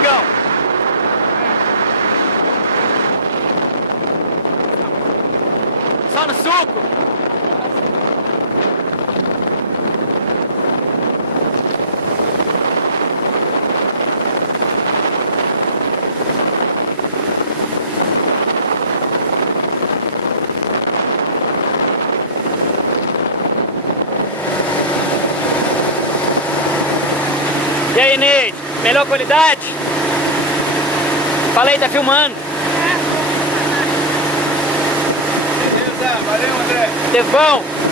amigão. Só no suco. E aí, Ney? Melhor qualidade? Fala aí, tá filmando. Beleza, valeu, André. Teve bom?